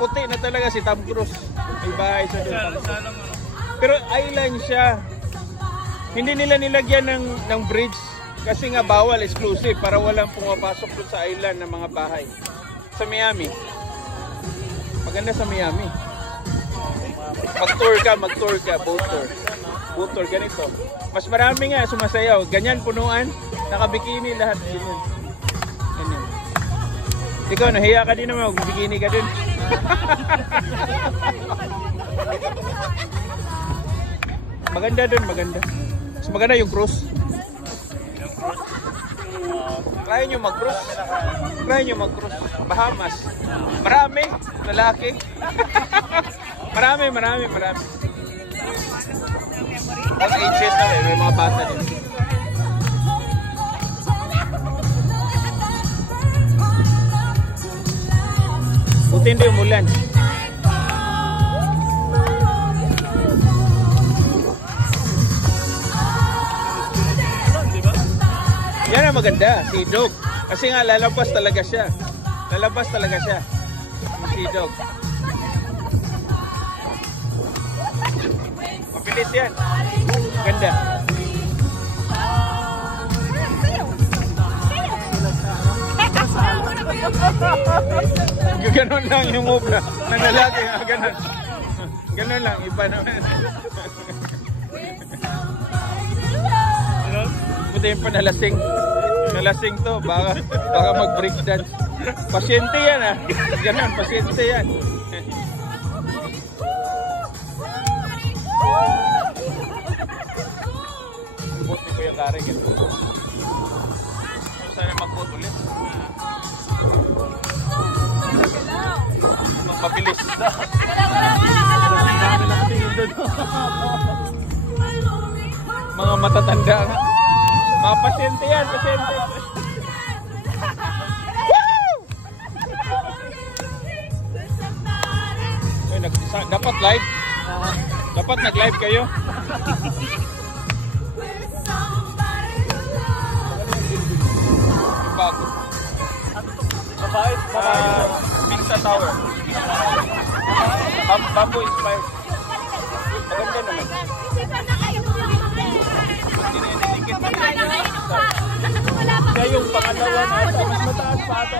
puti na talaga si Tom Cruise. May bahay siya doon. Pero island siya. Hindi nila nilagyan ng bridge kasi nga bawal, exclusive para walang pumapasok doon sa island ng mga bahay. Sa Miami. Maganda sa Miami. Mag-tour ka, boat tour. Boat tour, ganito. Mas marami nga sumasayaw. Ganyan, punuan. Naka-bikini lahat. Ganyan. Ganyan. Ikaw, nahiya ka din naman. Mag-bikini ka din. Maganda dun, maganda. Mas maganda yung cruise. Try nyo mag-cruise. Try nyo mag-cruise. Bahamas. Marami. Lalaki. Marami. All ages na may mga bata din. Buti hindi umulan. Yan ang maganda, si Dog. Kasi nga lalabas talaga siya. Si Dog. Mabilis yan. Ganda. Ganon lang yung move na lalaki. Ganon lang, iba naman. Buti yung panalasing. Nalasing to, baka mag-break dance. Pasyente yan ah. Ganon, pasyente yan. Boat ni Kuya Kari. Sana mag-boat ulit. Mabilis. Mga matatanda nga. Mga pasyente yan, pasyente. Dapat live. Dapat nag-live kayo. Bago. Pinsa Tower. Bamboo inspired. Maganda naman. Siya yung pangalawa na mas mataas pa ata.